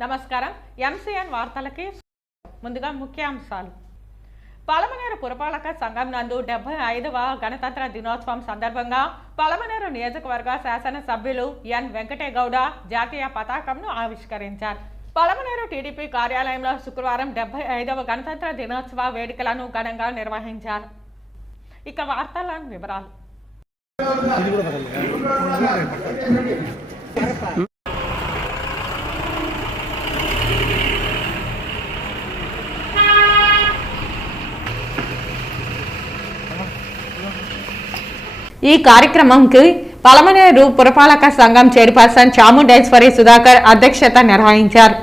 నమస్కారం. ఎంసీఎన్ వార్తలకి ముందుగా ముఖ్యాంశాలు. పలమనేరు పురపాలక సంఘం నందు 75వ గణతంత్ర దినోత్సవం సందర్భంగా పలమనేరు నియోజకవర్గ శాసన సభ్యులు ఎన్ వెంకటేగౌడ జాతీయ పతాకంను ఆవిష్కరించారు. పలమనేరు టీడీపీ కార్యాలయంలో శుక్రవారం 75వ గణతంత్ర దినోత్సవ వేడుకలను ఘనంగా నిర్వహించారు. ఇక వార్తల వివరాలు. ఈ కార్యక్రమంకి పలమనేరు పురపాలక సంఘం చైర్పర్సన్ చాముండేశ్వరి సుధాకర్ అధ్యక్షత నిర్వహించారు.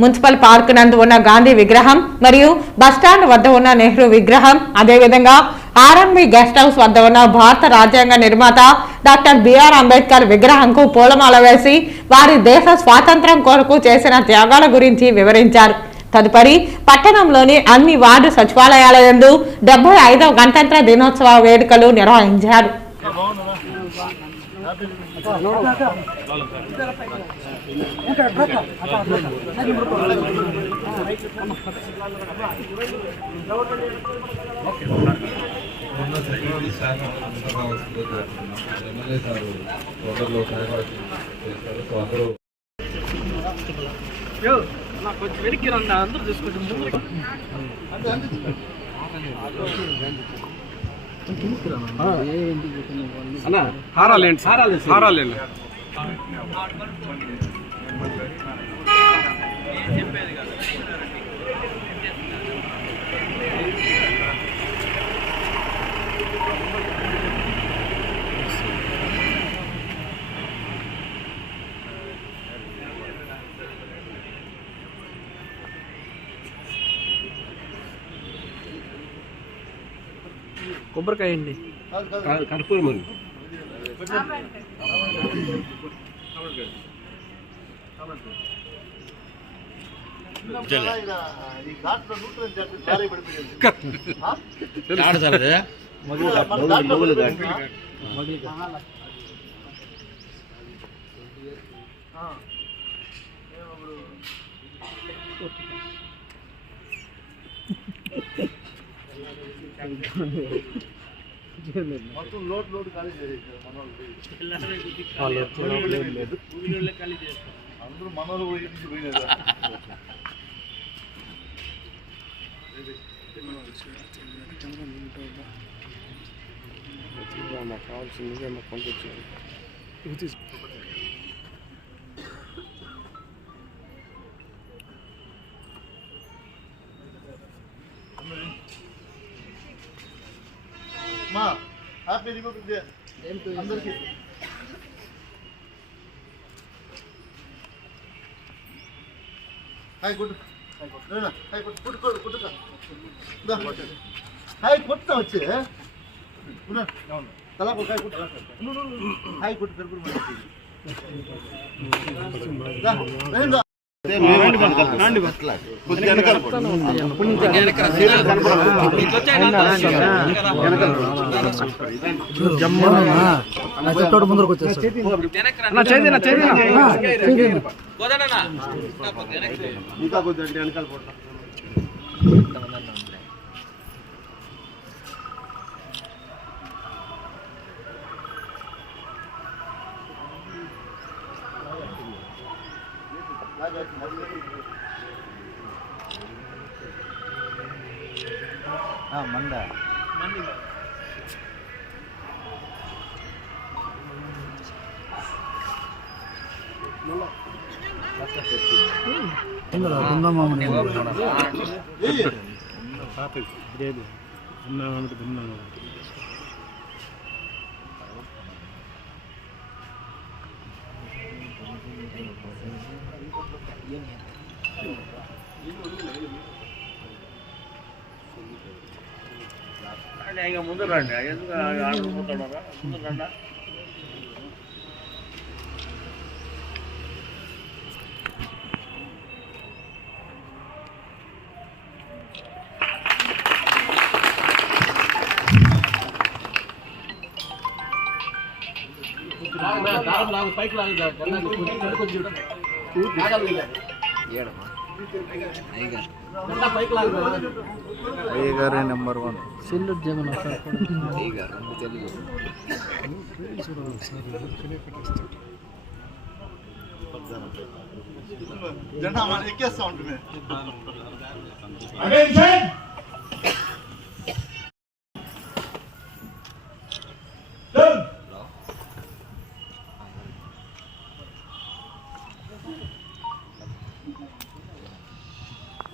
మున్సిపల్ పార్క్ నందు ఉన్న గాంధీ విగ్రహం మరియు బస్టాండ్ వద్ద ఉన్న నెహ్రూ విగ్రహం, అదేవిధంగా ఆర్ఎంబి గెస్ట్ హౌస్ వద్ద ఉన్న భారత రాజ్యాంగ నిర్మాత డాక్టర్ బిఆర్ అంబేద్కర్ విగ్రహంకు పూలమాల వేసి వారి దేశ స్వాతంత్ర్యం కొరకు చేసిన త్యాగాల గురించి వివరించారు. తదుపరి పట్టణంలోని అన్ని వార్డు సచివాలయాల యందు 75వ గణతంత్ర దినోత్సవ వేడుకలు నిర్వహించారు. కొంచెం వెనక్కి రండి, అందరూ తీసుకుంటే ముందు హారాలేండి హారాలేండి. చెప్పేది కాదు. కొబ్బరికాయ అండి, కర్పూరం అండి. మొత్తం లోడ్ ఖాళీ చేసేసారు అందరూ మనోళ్ళు పోయినారు. కావాల్సింది మాకు పంపించారు. మా హ్యాపీ రిపబ్లిక్ డే అందరికీ. హాయ్ గుడ్ హాయ్ హాయ్ కొట్ట వచ్చే తలా హాయ్ కొట్ట హాయ్ కొట్టు పెరుగు ముందరకు వచ్చేసి ఇంకా కొద్దిగా వెనకాల పోతా. మంద ముందు రండి, ఎందుకు ఆడుకుంటున్నారా? ముందు రండి. పైకి లాగు అయ్యగారే నెంబర్ 1 సెల్యూట్ జగన్ ఎక్కేస్తా ఉంటుంది.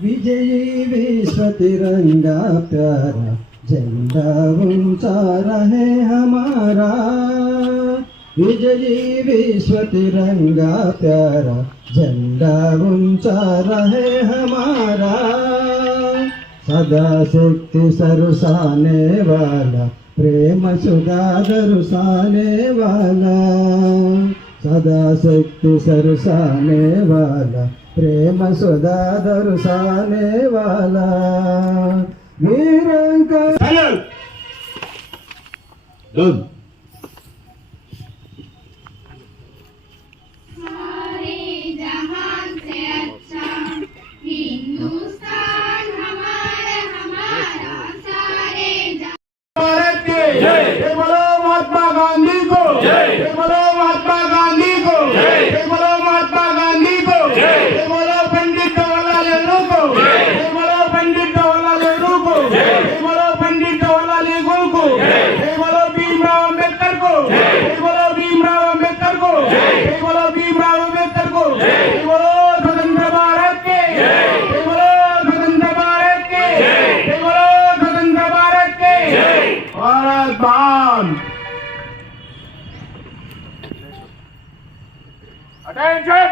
विजयी विश्व तिरंगा प्यारा झंडा ऊंचा रहे हमारा। विजयी विश्व तिरंगा प्यारा झंडा ऊंचा रहे हमारा। सदा शक्ति सरुसाने वाला प्रेम सुधा दरुसाने वाला। सदा शक्ति सरुसाने वाला प्रेम सुधा दरुसाने वाला। वीरंका सारे जहान से अच्छा हिंदुस्तान हमारा हमारा सारे भारत के जय बोलो महात्मा गांधी को जय बोलो महात्मा गांधी को जय बोलो महात्मा गांधी को जय बोलो पंडित जवाहरलाल नेहरू को जय बोलो पंडित जवाहरलाल नेहरू को जय बोलो पंडित जवाहरलाल नेहरू को जय बोलो भीमराव अंबेडकर को जय बोलो भीमराव अंबेडकर को जय बोलो भीमराव अंबेडकर को जय बोलो स्वतंत्र भारत के जय बोलो स्वतंत्र भारत के जय बोलो स्वतंत्र भारत के जय भारत बॉन्ड। अटेंशन।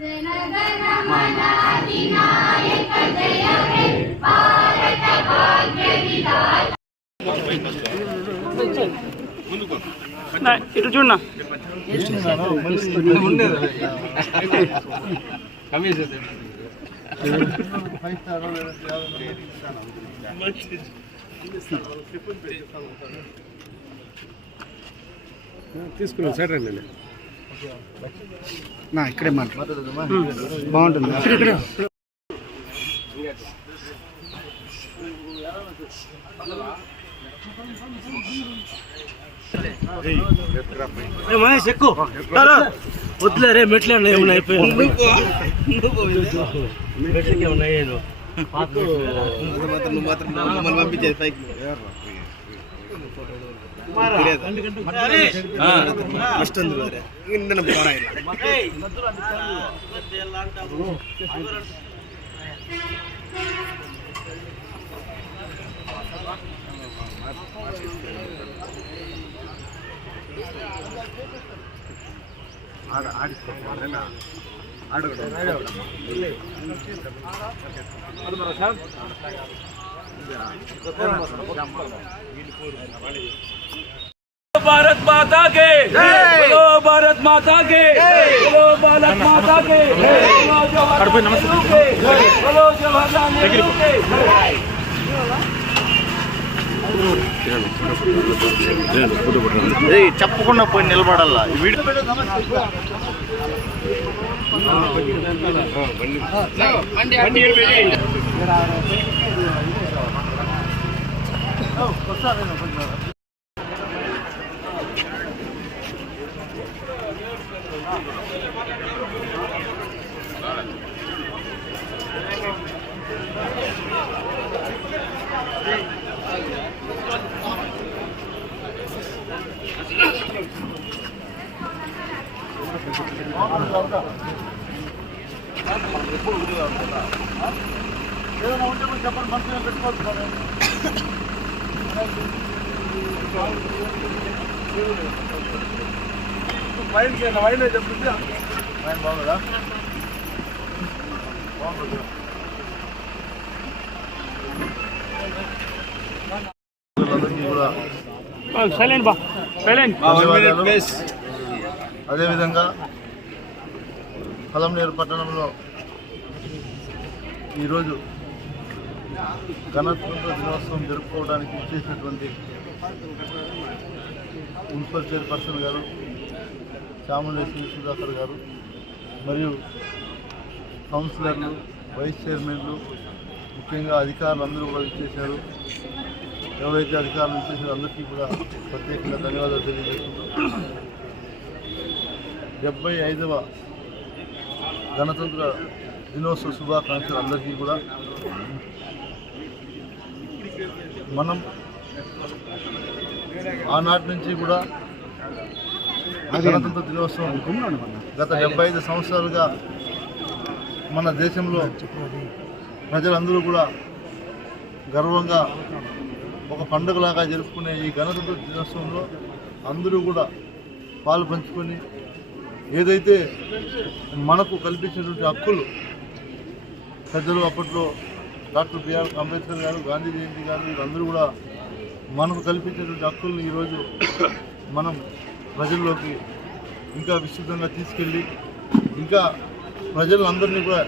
जनगण मन अधिनायक जय हे भारत भाग्य विधाता। ఇటు చూడన్నా తీసుకున్నాం సైడ్ రండి నా ఇక్కడే మాట్లాడు బాగుంటుంది మహేష్ ఎక్కువ వద్దులే రే మెట్లు ఏమన్నా అయిపోయాయి మెట్లకి ఏమన్నా అయ్యాను నువ్వు మాత్రం మమ్మల్ని పంపించేది పైకి అష్టంది పోరా भारत माता के बोलो भारत माता के बोलो भारत माता के बोलो जवाहरलाल नेहरू के बोलो जवाहरलाल नेहरू के చెప్పకుండా పోయి నిలబడాలా ఏదైనా ఉంటే చెప్పండి మంచిగా పెట్టుకోవచ్చు వైన్కి వైన్ చెప్తుంది వైన్ బాగుందా అదేవిధంగా పలమనేరు పట్టణంలో ఈరోజు గణతంత్ర దినోత్సవం జరుపుకోవడానికి ఇచ్చేసినటువంటి మున్సిపల్ చైర్పర్సన్ గారు చాముండేశ్వరి సుధాకర్ గారు, మరియు కౌన్సిలర్లు, వైస్ చైర్మన్లు, ముఖ్యంగా అధికారులు అందరూ కూడా ఇచ్చేశారు. ఎవరైతే అధికారులు ఇచ్చేసారో అందరికీ కూడా ప్రత్యేకంగా ధన్యవాదాలు తెలియజేస్తున్నాం. 75వ గణతంత్ర దినోత్సవ శుభాకాంక్షలు అందరికీ కూడా. మనం ఆనాటి నుంచి కూడా గణతంత్ర దినోత్సవం గత 75 సంవత్సరాలుగా మన దేశంలో ప్రజలందరూ కూడా గర్వంగా ఒక పండుగలాగా జరుపుకునే ఈ గణతంత్ర దినోత్సవంలో అందరూ కూడా పాలు పంచుకొని ఏదైతే మనకు కల్పించినటువంటి హక్కులు పెద్దలు అప్పట్లో డాక్టర్ బిఆర్ అంబేద్కర్ గారు, గాంధీ జయంతి గారు, వీళ్ళందరూ కూడా మనకు కల్పించినటువంటి హక్కులను ఈరోజు మనం ప్రజల్లోకి ఇంకా విస్తృతంగా తీసుకెళ్ళి ఇంకా ప్రజలందరినీ కూడా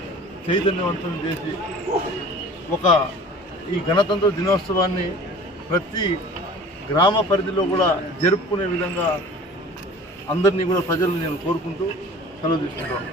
చైతన్యవంతం చేసి ఈ గణతంత్ర దినోత్సవాన్ని ప్రతి గ్రామ పరిధిలో కూడా జరుపుకునే విధంగా అందరినీ కూడా ప్రజలు నేను కోరుకుంటూ సెలవు తీసుకుంటాను.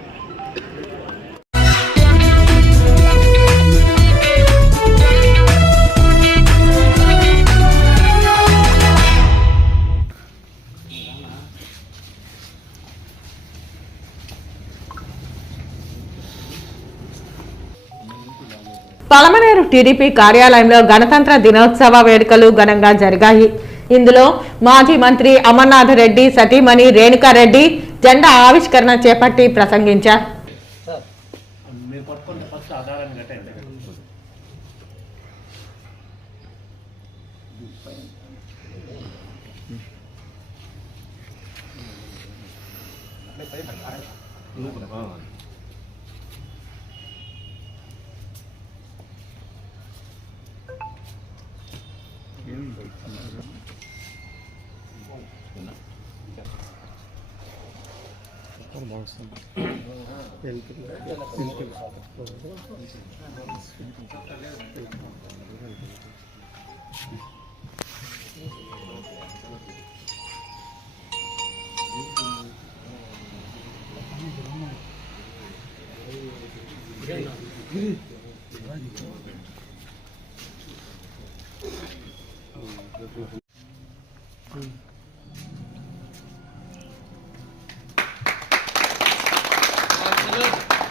పలమనేరు టీడీపీ కార్యాలయంలో గణతంత్ర దినోత్సవ వేడుకలు ఘనంగా జరిగాయి. ఇందులో మాజీ మంత్రి అమర్నాథ్ రెడ్డి సతీమణి రేణుకారెడ్డి జెండా ఆవిష్కరణ చేపట్టి ప్రసంగించారు.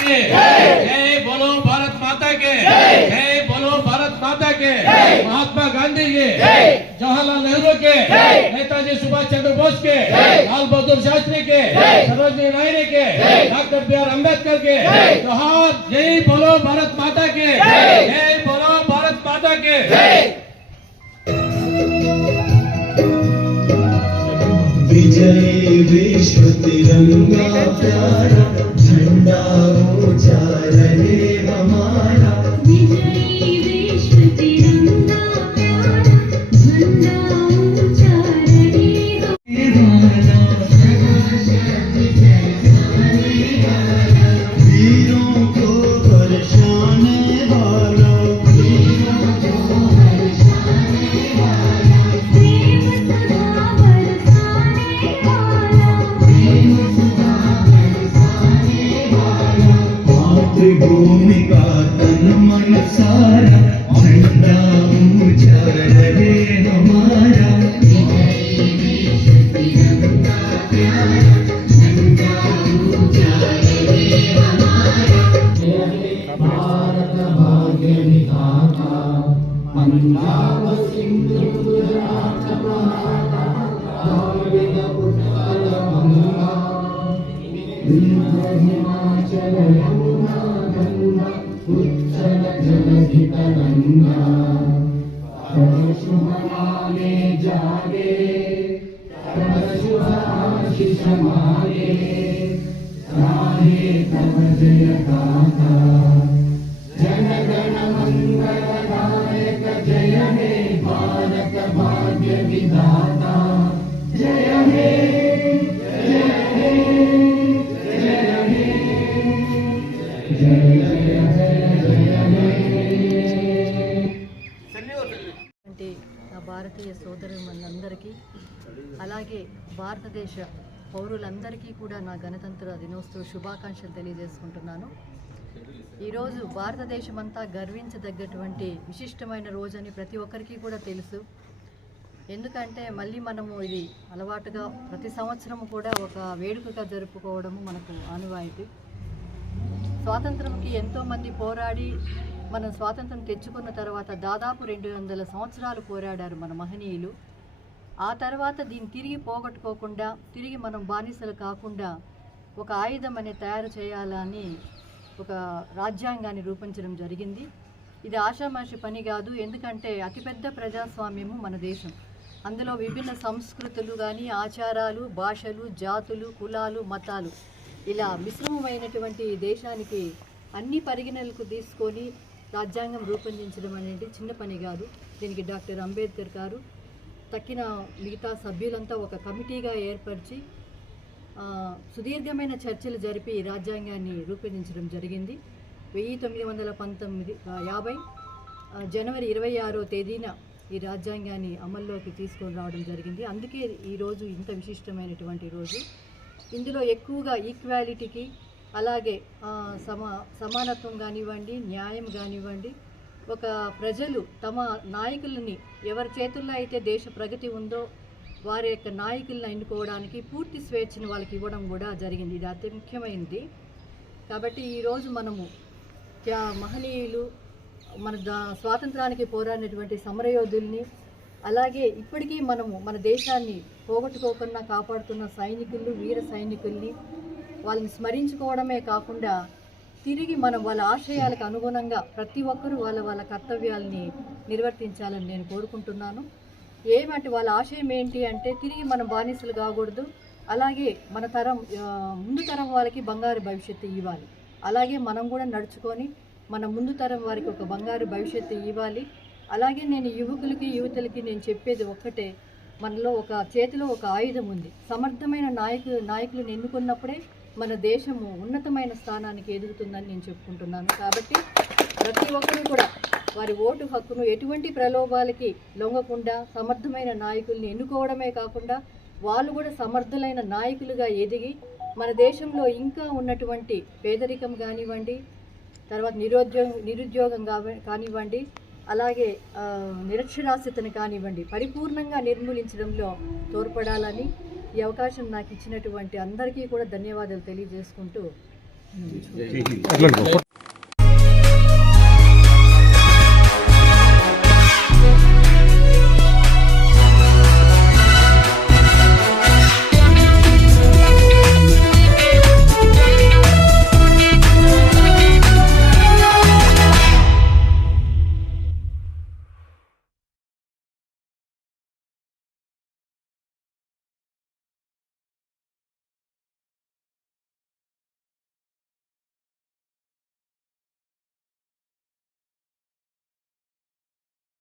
जय बोलो भारत माता के, जय बोलो भारत माता के, महात्मा गांधी के, जवाहरलाल नेहरू के, नेताजी सुभाष चंद्र बोस के, लाल बहादुर शास्त्री के, सरोजिनी नायडू के, डॉक्टर बीआर अंबेडकर के, जोहार, जय बोलो भारत माता के, जय बोलो भारत माता के। विजय विश्व तिरंगा प्यारा झंडा ऊंचा रहे हमारा। विजय विश्व तिरंगा प्यारा झंडा ऊंचा रहे हमारा। वीरों को बरसाने वाला, वीरों को बरसाने वाला, प्रेम सदा बरसाने वाला, प्रेम सदा बरसाने वाला। मातृभूमि का तन मन सारा झंडा ऊंचा रहे हमारा। विजय विश्व तिरंगा प्यारा झंडा ऊंचा रहे हमारा। भारत भाग्य विधाता पंजाब सिंध गुजरात मराठा द्राविड उत्कल गंगा हिमाचल यमुना गंगा उच्चल जलधि तरंगा। तब शुभ माने जागे, तब शुभ आशीष मागे, गाहे तब जय गाथा। जन गण मंगलदायक जय हे भारत भाग्य विधाता। जय हे जय हे जय हे जय जय जय నా భారతీయ సోదరులందరికీ అలాగే భారతదేశ పౌరులందరికీ కూడా నా గణతంత్ర దినోత్సవ శుభాకాంక్షలు తెలియజేసుకుంటున్నాను. ఈరోజు భారతదేశమంతా గర్వించదగ్గటువంటి విశిష్టమైన రోజని ప్రతి ఒక్కరికి కూడా తెలుసు. ఎందుకంటే మళ్ళీ మనము ఇది అలవాటుగా ప్రతి సంవత్సరం కూడా ఒక వేడుకగా జరుపుకోవడము మనకు ఆనవాయితీ. స్వాతంత్రంకి ఎంతోమంది పోరాడి మనం స్వాతంత్రం తెచ్చుకున్న తర్వాత దాదాపు 200 సంవత్సరాలు పోరాడారు మన మహనీయులు. ఆ తర్వాత దీన్ని తిరిగి పోగొట్టుకోకుండా, తిరిగి మనం బానిసలు కాకుండా ఒక ఆయుధం అనేది తయారు చేయాలని ఒక రాజ్యాంగాన్ని రూపొందించడం జరిగింది. ఇది ఆషామాషి పని కాదు. ఎందుకంటే అతిపెద్ద ప్రజాస్వామ్యము మన దేశం. అందులో విభిన్న సంస్కృతులు కానీ, ఆచారాలు, భాషలు, జాతులు, కులాలు, మతాలు ఇలా మిశ్రమమైనటువంటి దేశానికి అన్ని పరిగణనలకు తీసుకొని రాజ్యాంగం రూపొందించడం అనేది చిన్న పని కాదు. దీనికి డాక్టర్ అంబేద్కర్ గారు తక్కిన మిగతా సభ్యులంతా ఒక కమిటీగా ఏర్పరిచి సుదీర్ఘమైన చర్చలు జరిపి రాజ్యాంగాన్ని రూపొందించడం జరిగింది. 1950 జనవరి 26వ తేదీన ఈ రాజ్యాంగాన్ని అమల్లోకి తీసుకొని రావడం జరిగింది. అందుకే ఈరోజు ఇంత విశిష్టమైనటువంటి రోజు. ఇందులో ఎక్కువగా ఈక్వాలిటీకి, అలాగే సమానత్వం కానివ్వండి, న్యాయం కానివ్వండి, ఒక ప్రజలు తమ నాయకులని ఎవరి చేతుల్లో అయితే దేశ ప్రగతి ఉందో వారి యొక్క నాయకులను ఎన్నుకోవడానికి పూర్తి స్వేచ్ఛను వాళ్ళకి ఇవ్వడం కూడా జరిగింది. ఇది అతి ముఖ్యమైనది. కాబట్టి ఈరోజు మనము మహనీయులు, మన స్వాతంత్రానికి పోరాడినటువంటి సమరయోధుల్ని, అలాగే ఇప్పటికీ మనము మన దేశాన్ని పోగొట్టుకోకుండా కాపాడుతున్న సైనికులు, వీర సైనికుల్ని వాళ్ళని స్మరించుకోవడమే కాకుండా తిరిగి మనం వాళ్ళ ఆశయాలకు అనుగుణంగా ప్రతి ఒక్కరూ వాళ్ళ కర్తవ్యాలని నిర్వర్తించాలని నేను కోరుకుంటున్నాను. ఏమంటే వాళ్ళ ఆశయం ఏంటి అంటే తిరిగి మనం బానిసలు కాకూడదు, అలాగే మన తరం ముందు తరం వాళ్ళకి బంగారు భవిష్యత్తు ఇవ్వాలి. అలాగే మనం కూడా నడుచుకొని మన ముందు తరం వారికి ఒక బంగారు భవిష్యత్తు ఇవ్వాలి. అలాగే నేను యువతులకి నేను చెప్పేది ఒక్కటే, మనలో ఒక చేతిలో ఒక ఆయుధం ఉంది. సమర్థమైన నాయకులను ఎన్నుకున్నప్పుడే మన దేశము ఉన్నతమైన స్థానానికి ఎదుగుతుందని నేను చెప్పుకుంటున్నాను. కాబట్టి ప్రతి ఒక్కరు కూడా వారి ఓటు హక్కును ఎటువంటి ప్రలోభాలకి లొంగకుండా సమర్థమైన నాయకుల్ని ఎన్నుకోవడమే కాకుండా వాళ్ళు కూడా సమర్థులైన నాయకులుగా ఎదిగి మన దేశంలో ఇంకా ఉన్నటువంటి పేదరికం కానివ్వండి, తర్వాత నిరుద్యోగం కానివ్వండి, అలాగే నిరక్షరాస్యతను కానివ్వండి పరిపూర్ణంగా నిర్మూలించడంలో తోడ్పడాలని ఈ అవకాశం నాకు ఇచ్చినటువంటి అందరికీ కూడా ధన్యవాదాలు తెలియజేసుకుంటూ